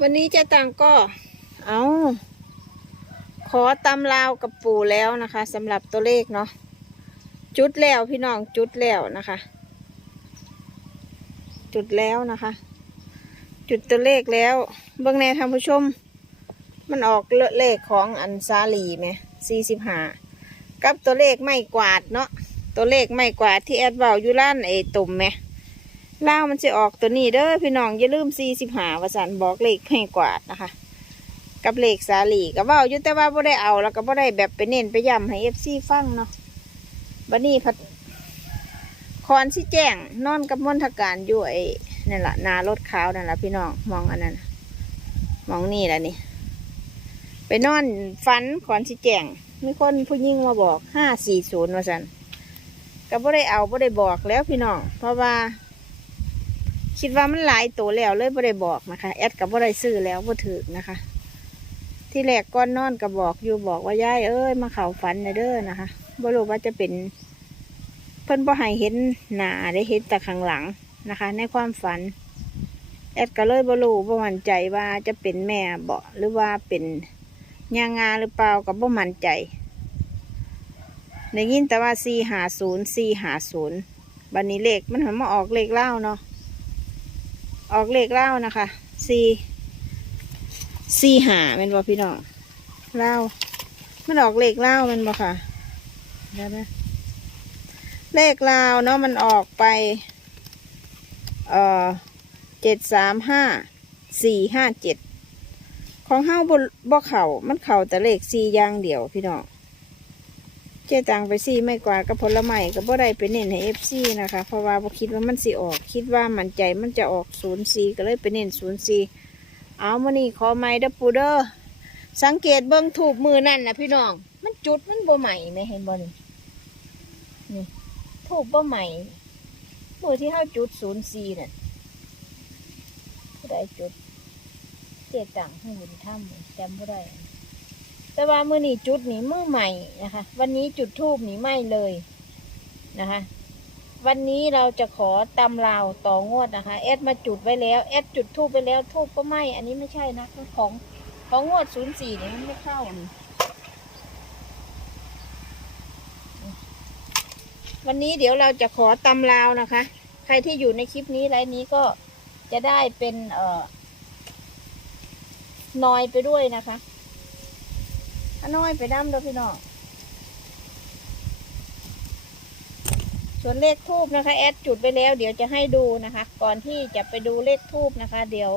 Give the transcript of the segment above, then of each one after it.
วันนี้เจ๊ตังก็เอาขอตำลาวกับปู่แล้วนะคะสำหรับตัวเลขเนาะจุดแล้วพี่น้องจุดแล้วนะคะ จุดแล้วนะคะ จุดตัวเลขแล้วเบื้องในท่านผู้ชม มันออกเลขของอันซาลีไหมสี่สิบห้ากับตัวเลขไม่กวาดเนาะตัวเลขไม่กวาดที่แอดเบาอยู่ร้านไอตุ่มไหม เล่าวมันจะออกตัวนี้เด้อพี่น้องอย่าลืมสี่สิบหาวสันบอกเลขให้กวาดนะคะ กับเลขสาลีก็เว่าอยู่แต่ว่าไ่ได้เอาแล้วก็ไ่ได้แบบไปเน้นไปย้ำให้เอฟซีฟังเนาะบันนี้พัดคอนสิแจ้งนอนกับมณฑการอยู่ไอ้นั่นแหละนารถขาวนั่นแหละพี่น้องมองอันนั้นมองนี่แหละนี่ไปนอนฝันคอนสิแจ้งมีคนผู้ยิ่งมาบอกห้าสี่ศูนย์ว่าสันก็ไ่ได้เอาไ่ได้บอกแล้วพี่น้องเพราะว่า คิดว่ามันหลายตัวแล้วเลยบ่ได้บอกนะคะ แอดกับบ่ได้ซื้อแล้วบ่ถือนะคะ ที่แรกก้อนนอนก็บบอกอยู่บอกว่ายายเอ้ยมาเข่าฝันนะเด้อนะคะบ่รู้ว่าจะเป็น เพิ่นบ่ให้เห็นหน้าได้เห็นแต่ข้างหลังนะคะ ในความฝัน แอดก็เลยบ่รู้บ่มั่นใจว่าจะเป็นแม่บ่หรือว่าเป็นยางงาหรือเปล่ากับบ่มั่นใจได้ยินแต่ว่าสี่หาศูนย์สี่หาศูนย์บันนี้เลขมันหันมาออกเลขเล่าเนาะ ออกเลขเล่านะคะสี่สี่หาเป็นบ่พี่น้องเล่ามันออกเลขเล่าเป็นบ่ค่ะได้ไหมเลขเล่าเนาะมันออกไปเอ่อเจ็ดสามห้าสี่ห้าเจ็ดของเฮ้าบ่บ่เข่ามันเข่าแต่เลขสี่อย่างเดียวพี่น้อง เจ๊ตังไปสี่ไม่กว่ากับผลไม้ก็บ่ได้ไปเน้นให้เอฟซีนะคะ เพราะว่าบ่คิดว่ามันสิออก คิดว่ามันใจมันจะออกศูนย์สีก็เลยไปเน้นศูนย์สีเอามานี่ขอไม้เด้อปูเด้อสังเกตเบิ้งถูกมือนั่นนะพี่น้อง มันจุดมันบ่ใหม่ไหมเห็นบ่นี่นี่ถูกบ่ใหม่มือที่เข้าจุดศูนย์สี่น่ะผู้จุดเจ๊ตังให้บุญถ้ำจำบ่ได้ แต่ว่ามือนี่จุดนี่มือใหม่นะคะ วันนี้จุดทูบนี่ไม่เลยนะคะ วันนี้เราจะขอตำลาวต่องวดนะคะเอดมาจุดไว้แล้วเอดจุดทูบไปแล้วทูบก็ไหมอันนี้ไม่ใช่นะของของงวดศูนย์สี่นี่มันไม่เข้านี่วันนี้เดี๋ยวเราจะขอตำลาวนะคะ ใครที่อยู่ในคลิปนี้ไลน์นี้ก็จะได้เป็นเอ่อนอยไปด้วยนะคะ อันน้อยไปดั้มเด้อพี่น้องส่วนเลขทูบนะคะแอดจุดไปแล้ว เดี๋ยวจะให้ดูนะคะ ก่อนที่จะไปดูเลขทูบนะคะ เดี๋ยว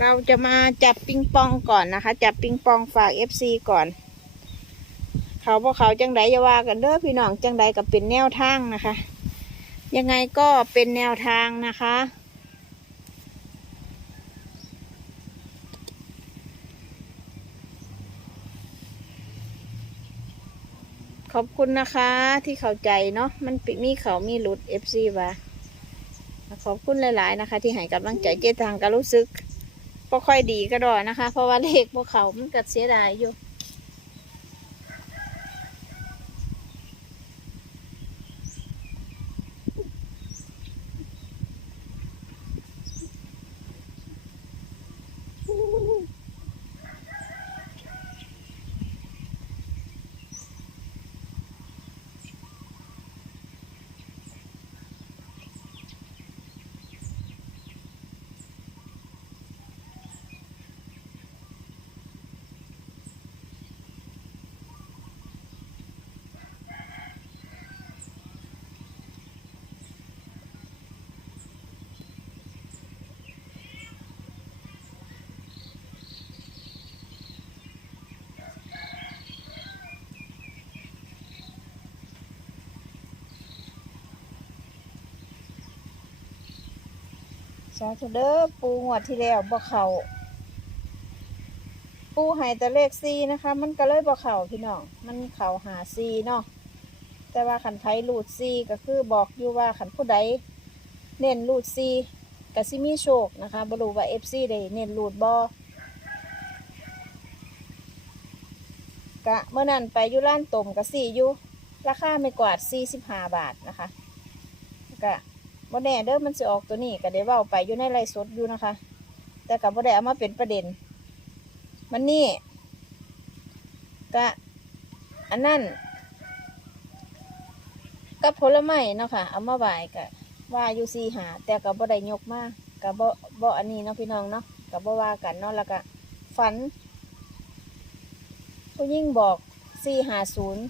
เราจะมาจับปิงปองก่อนนะคะ จับปิงปองฝาก FC ก่อน เขาบอกเขาจังไดอย่าว่ากันเด้อพี่น้องจังไดกับเป็นแนวทางนะคะ ยังไงก็เป็นแนวทางนะคะ ขอบคุณนะคะที่เข้าใจเนาะมันปิมีเขามีหลุดเอฟซีว่าขอบคุณหลาย ๆ นะคะ ที่ให้กำลังใจเจ๊ทางก็รู้สึกก็ค่อยดีก็ดอนะคะ เพราะว่าเลขพวกเขามันกัดเสียดายอยู่าธุเด้อปูงวดที่แล้วบ่เขาปูให้แต่เลขซีนะคะ มันก็เลยบ่เข่าพี่น้อง มันเข่าหาซีเนาะ แต่ว่าขันไทยรูดซีก็คือบอกอยู่ว่าขันผู้ใดเน้นรูดซีกับซิมีโชคนะคะบรูว่าเอฟซีได้เน้นรูดบอกะเมื่อนั้นไปยู่ร้านต้มกับซีอยู่ราคาไม่กวาดสี่สิบห้าบาทนะคะกะ บ่แน่เด้อมันสิออกตัวนี้ก็ได้เว้าไปอยู่ในไลฟ์สดอยู่นะคะ แต่กับบ่ได้เอามาเป็นประเด็น มันนี่ก็อันนั้นกับผลไม้เนาะค่ะเอามาไหวก็ว่าอยู่สี่หาแต่กับบ่ได้ยกมากกับบ่บ่อันนี้เนาะพี่น้องเนาะกับบ่ว่ากันเนาะแล้วก็ฝันผู้ยิ่งบอกสี่หาศูนย์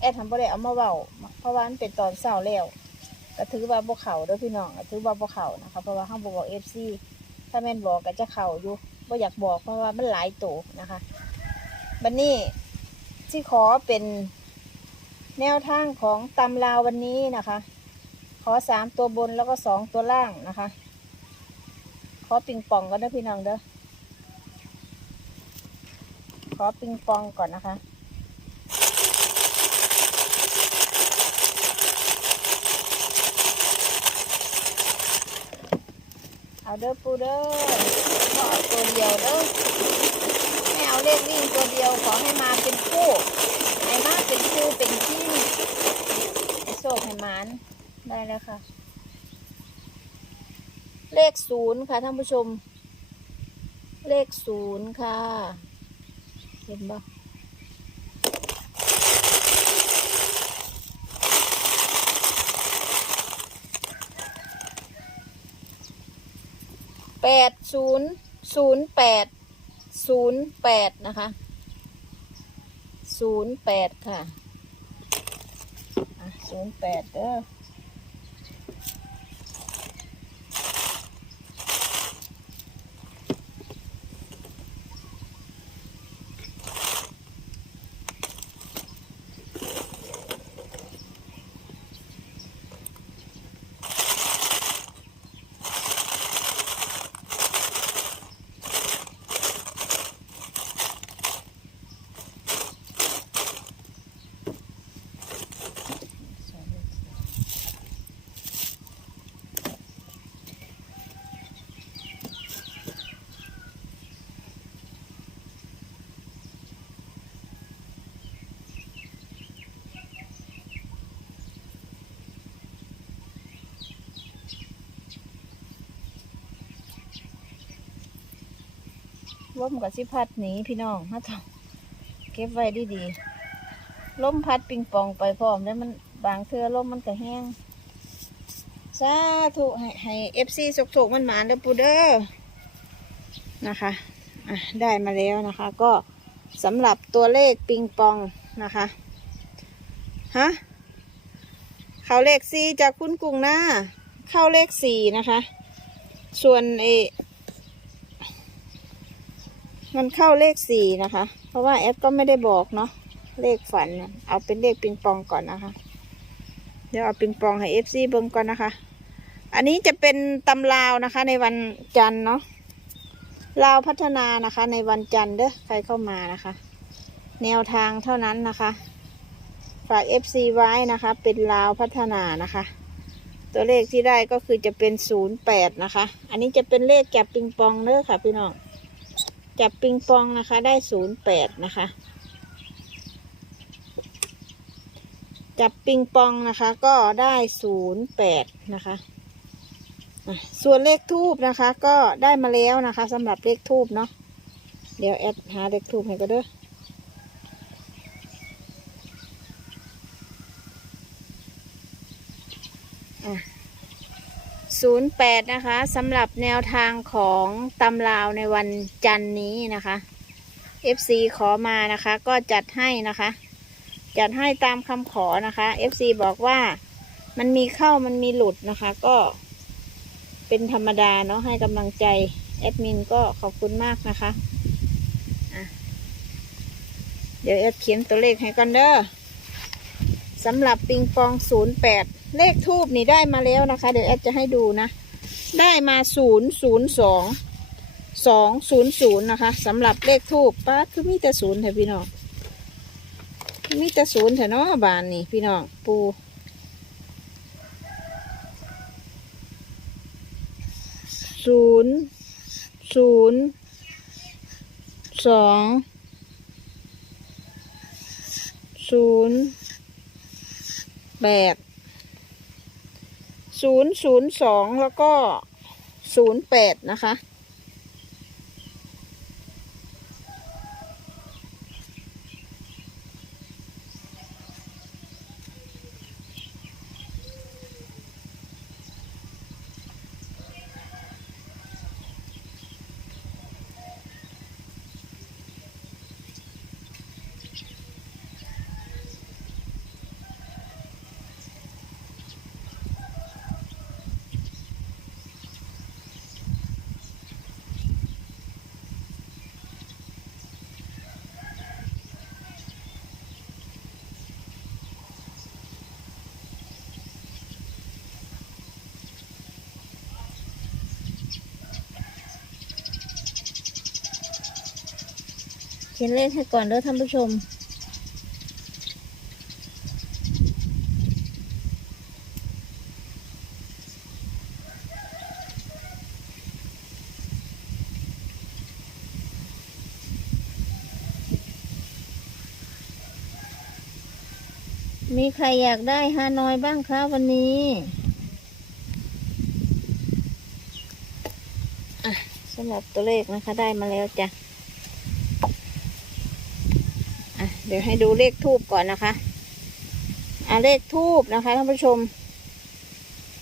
แอดทำบ่ได้เอามาเว้าเพราะว่ามันเป็นตอนเช้าแล้ว ก็ถือว่าบ่เข่าเด้อพี่น้องถือว่าบ่เข่านะคะเพราะว่าห้างบอกเอฟซีถ้าแม่นบอกก็จะเข่าอยู่บ่อยากบอกเพราะว่ามันหลายโตนะคะบันนี้ที่ขอเป็นแนวทางของตำลาววันนี้นะคะ ขอสามตัวบนแล้วก็สองตัวล่างนะคะ ขอปิงปองกันเด้อพี่น้องเด้อขอปิงปองก่อนนะคะ เด้อปูเด้อขอเอาตัวเดียวเด้อไม่เอาเลขวิ่งตัวเดียวขอให้มาเป็นคู่ให้มาเป็นคู่เป็นที่โชคให้หมานได้แล้วค่ะ เลขศูนย์ค่ะท่านผู้ชม เลขศูนย์ค่ะ เห็นปะ แปดศูนย์ศูนย์แปดศูนย์แปดนะคะศูนย์แปดค่ะศูนย์แปดเด้อ ลมกับสิพัดหนีพี่น้องฮะต้องเก็บไว้ดีๆลมพัดปิงปองไปพร้อมแล้วมันบางเทือลมมันก็แห้งสาธุให้ให้เอฟซีสกุกๆมันหมานเด้อปูเด้อนะคะอะได้มาแล้วนะคะ ก็สำหรับตัวเลขปิงปองนะคะฮะเข้าเลขสี่จากคุณกุ้งหน้า เข้าเลขสี่นะคะ ส่วนเอ มันเข้าเลขสี่นะคะ เพราะว่าแอดก็ไม่ได้บอกเนาะเลขฝัน เอาเป็นเลขปิงปองก่อนนะคะ เดี๋ยวเอาปิงปองให้เอฟซีเบิ่งก่อนนะคะ อันนี้จะเป็นตำราวนะคะ ในวันจันทร์เนาะลาวพัฒนานะคะ ในวันจันทร์เด้อใครเข้ามานะคะ แนวทางเท่านั้นนะคะ ฝาก FC ไว้นะคะ เป็นลาวพัฒนานะคะ ตัวเลขที่ได้ก็คือจะเป็นศูนย์แปดนะคะ อันนี้จะเป็นเลขจับปิงปองเด้อค่ะพี่น้อง จับปิงปองนะคะได้ศูนย์แปดนะคะ จับปิงปองนะคะก็ได้ศูนย์แปดนะคะส่วนเลขทูบนะคะ ก็ได้มาแล้วนะคะสำหรับเลขทูบเนาะเดี๋ยวแอดหาเลขทูบให้ก็เด้อ ศูนะคะสำหรับแนวทางของตำราวในวันจันนี้นะคะ FC ขอมานะคะ ก็จัดให้นะคะ จัดให้ตามคำขอนะคะ FC บอกว่ามันมีเข้ามันมีหลุดนะคะ ก็เป็นธรรมดาเนาะให้กำลังใจ แอดมินก็ขอบคุณมากนะคะะเดี๋ยวแอดเขียนตัวเลขให้กันเด้อสำหรับปิงปอง 08 เลขทูบนี่ได้มาแล้วนะคะ เดี๋ยวแอดจะให้ดูนะ ได้มา002 200นะคะสำหรับเลขทูบป้าคือมีแต่ศูนย์แถวพี่น้องมีแต่ศูนย์แถวเนาะบานนี่พี่น้องปูศูนย์ศูนย์สองศูนย์แปด ศูนย์ศูนย์สองแล้วก็ศูนย์แปดนะคะ เขียนเลขให้ก่อนเด้อท่านผู้ชม มีใครอยากได้ฮานอยบ้างคะวันนี้สำหรับตัวเลขนะคะได้มาแล้วจ้ะอะ เดี๋ยวให้ดูเลขทูบก่อนนะคะอะเลขทูบนะคะท่านผู้ชม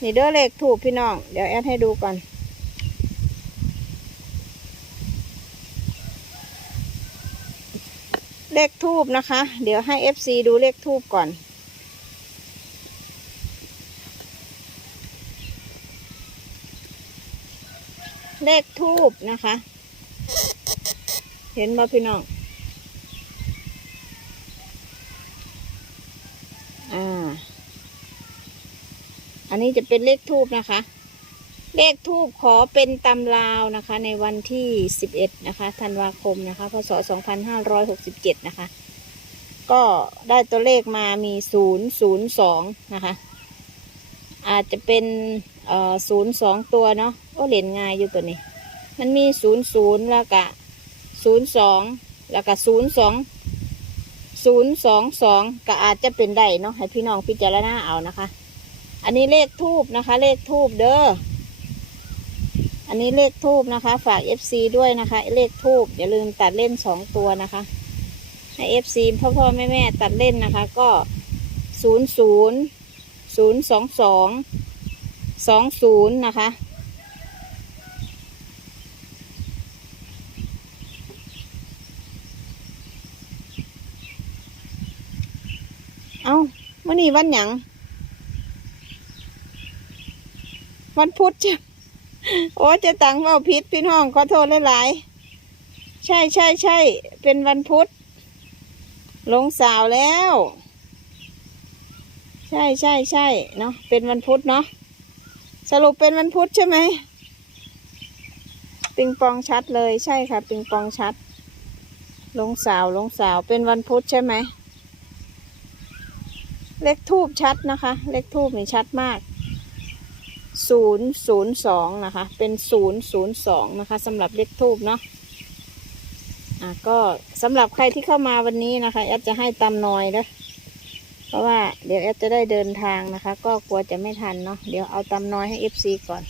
นี่เด้อเลขทูบพี่น้อง เดี๋ยวแอดให้ดูก่อนเลขทูบนะคะ เดี๋ยวให้ FC ดูเลขทูบก่อน เลขทูบนะคะ เห็นบ่พี่น้อง อ่า อันนี้จะเป็นเลขทูบนะคะ เลขทูบขอเป็นตำลาวนะคะ ในวันที่ 11 นะคะธันวาคมนะคะ พศ 2567 นะคะ ก็ได้ตัวเลขมามี 002 นะคะ อาจจะเป็นเอ่อ02 ตัวเนาะก็เล่นง่ายอยู่ตัวนี้ มันมี 00 แล้วก็ 02 แล้วก็ 02 022ก็อาจจะเป็นได้เนาะให้พี่น้องพิจารณาเอานะคะ อันนี้เลขทูบนะคะ เลขทูบเด้อ อันนี้เลขทูบนะคะ ฝาก FC ด้วยนะคะ เลขทูบอย่าลืมตัดเล่นสองตัวนะคะ ให้ FC พ่อพ่อแม่แม่ตัดเล่นนะคะ ก็ศูนย์ศูนย์ศูนย์สองสองสองศูนย์นะคะเอาวันนี้วันหยัง วันพุธจ้ะโอ้จะตังเว่าพิษพี่น้องขอโทษหลายๆใช่ใช่ใช่เป็นวันพุธลงสาวแล้ว ใช่ใช่ใช่เนาะเป็นวันพุธเนาะสรุปเป็นวันพุธใช่ไหมปิงปองชัดเลยใช่ค่ะ ปิงปองชัด ลงสาวลงสาวเป็นวันพุธใช่ไหมเลขทูบชัดนะคะ เลขทูบนี่ชัดมาก ศูนย์ศูนย์สองนะคะ เป็นศูนย์ศูนย์สองนะคะสำหรับเลขทูบเนาะอะก็สำหรับใครที่เข้ามาวันนี้นะคะแอดจะให้ตำนอยนะเพราะว่าเดี๋ยวแอดจะได้เดินทางนะคะ ก็กลัวจะไม่ทันเนาะเดี๋ยวเอาตำนอยให้เอฟซีก่อน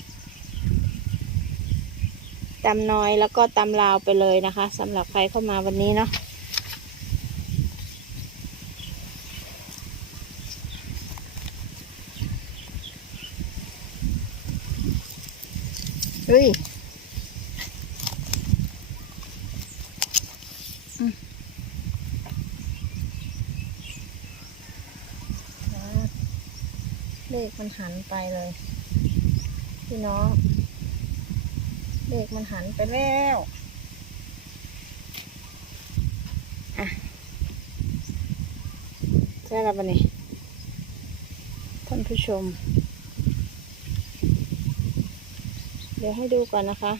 ตำน้อยแล้วก็ตำลาวไปเลยนะคะสำหรับใครเข้ามาวันนี้เนาะ เฮ้ยอืมเลขมันหันไปเลย พี่น้อง เลขมันหันไปแล้วอะใช่แล้วปะนี่ท่านผู้ชม เดี๋ยวให้ดูก่อนนะคะ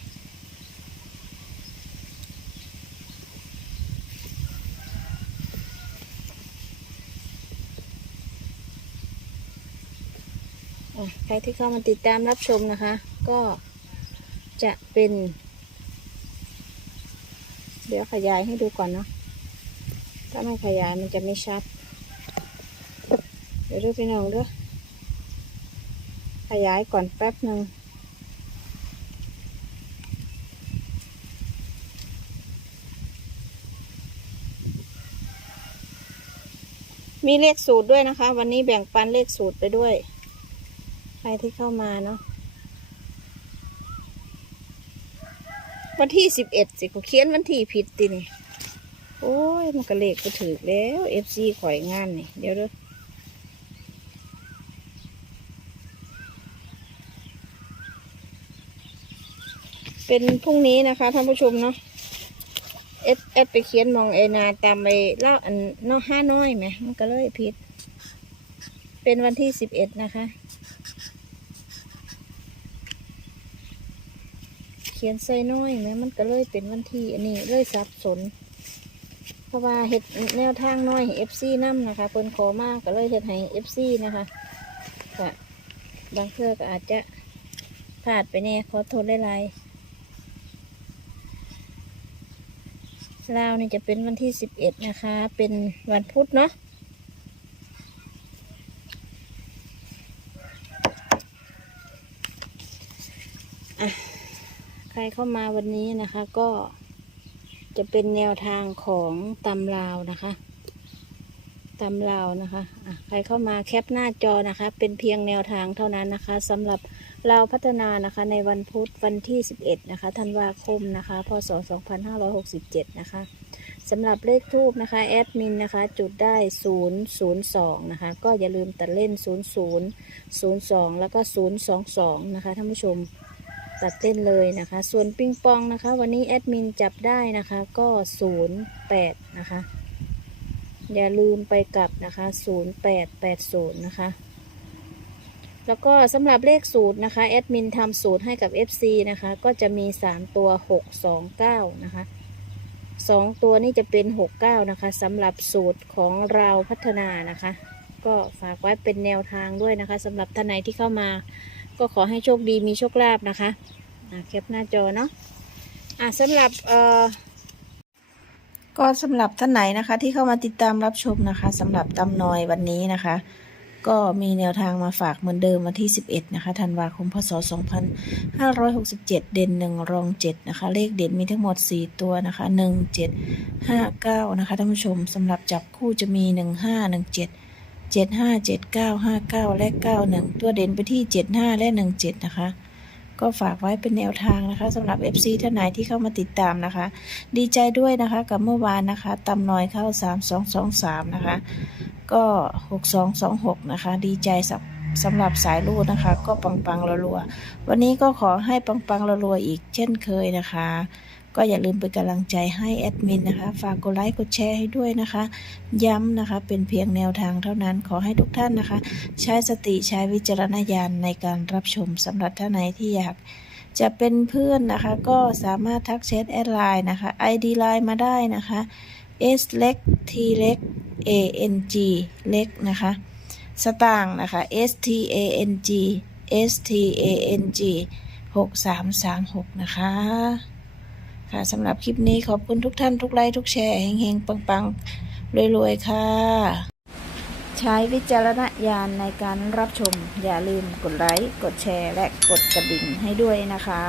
อะใครที่เข้ามาติดตามรับชมนะคะ ก็จะเป็น เดี๋ยวขยายให้ดูก่อนเนาะ ถ้าไม่ขยายมันจะไม่ชัด เดี๋ยวดูพี่น้องด้วยขยายก่อนแป๊บหนึ่ง มีเลขสูตรด้วยนะคะ วันนี้แบ่งปันเลขสูตรไปด้วย ใครที่เข้ามาเนาะวันที่สิบเอ็ดสิเขาเขียนวันที่ผิดตินี่โอ้ยมันก็เลขก็ถือแล้วเอฟซีข่อยงานนี่ เดี๋ยวเด้อเป็นพรุ่งนี้นะคะท่านผู้ชมเนาะ เอสเอสไปเขียนมองเอนาตามไปเล่าอันนอห้าน้อยไหมมันก็เลยผิด เป็นวันที่สิบเอ็ดนะคะ เขียนใส่น้อยไหมมันก็เลยเป็นวันที่อันนี้เลยสับสน เพราะว่าเห็ดแนวทางน้อยเอฟซีน้ำนะคะเพิ่นขอมากก็เลยเห็ดให้เอฟซีนะคะก็บางเทื่อก็อาจจะพลาดไปแน่ขอโทษหลายๆ ลาวนี่จะเป็นวันที่สิบเอ็ดนะคะ เป็นวันพุธเนาะใครเข้ามาวันนี้นะคะก็จะเป็นแนวทางของตำลาวนะคะ ตำลาวนะคะะใครเข้ามาแคปหน้าจอนะคะ เป็นเพียงแนวทางเท่านั้นนะคะสำหรับลาพัฒนานะคะในวันพุธวันที่ 11 นะคะธันวาคมนะคะ พศ 2567 นะคะสำหรับเลขทูบนะคะแอดมินนะคะจุดได้ 002 นะคะ ก็อย่าลืมตัดเล่น 00 02 แล้วก็ 022 นะคะท่านผู้ชมตัดเต้นเลยนะคะ ส่วนปิงปองนะคะ วันนี้แอดมินจับได้นะคะก็ศูนย์แปดนะคะ อย่าลืมไปกลับนะคะศูนย์แปดแปดศูนย์นะคะ แล้วก็สำหรับเลขสูตรนะคะ แอดมินทำสูตรให้กับ FC นะคะ ก็จะมี 3 ตัว 6 2 9 นะคะ 2 ตัวนี่จะเป็น 6 9 นะคะสำหรับสูตรของเราพัฒนานะคะ ก็ฝากไว้เป็นแนวทางด้วยนะคะสำหรับท่านไหนที่เข้ามา ก็ขอให้โชคดีมีโชคลาภนะคะอะแคปหน้าจอเนาะอะสำหรับเอ่อ ก็สำหรับท่านไหนนะคะ ที่เข้ามาติดตามรับชมนะคะสำหรับตำนอยวันนี้นะคะ ก็มีแนวทางมาฝากเหมือนเดิมวันที่ 11 นะคะธันวาคมพศ 2567 เด่น 1 รอง 7 นะคะ เลขเด่นมีทั้งหมด 4 ตัวนะคะ 1 7 5 9 นะคะท่านผู้ชมสำหรับจับคู่จะมี 1 5 1 7เจ็ดห้าเจ็ดเก้าห้าเก้าและเก้าหนึ่งตัวเด่นไปที่เจ็ดห้าและหนึ่งเจ็ดนะคะ ก็ฝากไว้เป็นแนวทางนะคะสำหรับ FC ท่านไหนที่เข้ามาติดตามนะคะ ดีใจด้วยนะคะกับเมื่อวานนะคะตำน้อยเข้าสามสองสองสามนะคะ ก็หกสองสองหกนะคะ ดีใจสำสำหรับสายลูดนะคะ ก็ปังปังๆรัวๆวันนี้ก็ขอให้ปังปังๆรัวๆอีกเช่นเคยนะคะ ก็อย่าลืมเป็นกำลังใจให้แอดมินนะคะ ฝากกดไลค์กดแชร์ให้ด้วยนะคะ ย้ำนะคะเป็นเพียงแนวทางเท่านั้นขอให้ทุกท่านนะคะ ใช้สติใช้วิจารณญาณในการรับชมสำหรับท่านไหนที่อยากจะเป็นเพื่อนนะคะ ก็สามารถทักแชทแอดไลน์นะคะ ID ไลน์มาได้นะคะ S เล็ก T เล็ก A N G เล็กนะคะสตางค์นะคะ S T A N G S T A N G 6336 นะคะ ค่ะสำหรับคลิปนี้ขอบคุณทุกท่านทุกไลค์ทุกแชร์เฮงๆ ปังๆรวยๆ ค่ะ ใช้วิจารณญาณในการรับชม อย่าลืมกดไลค์ กดแชร์ และกดกระดิ่งให้ด้วยนะคะ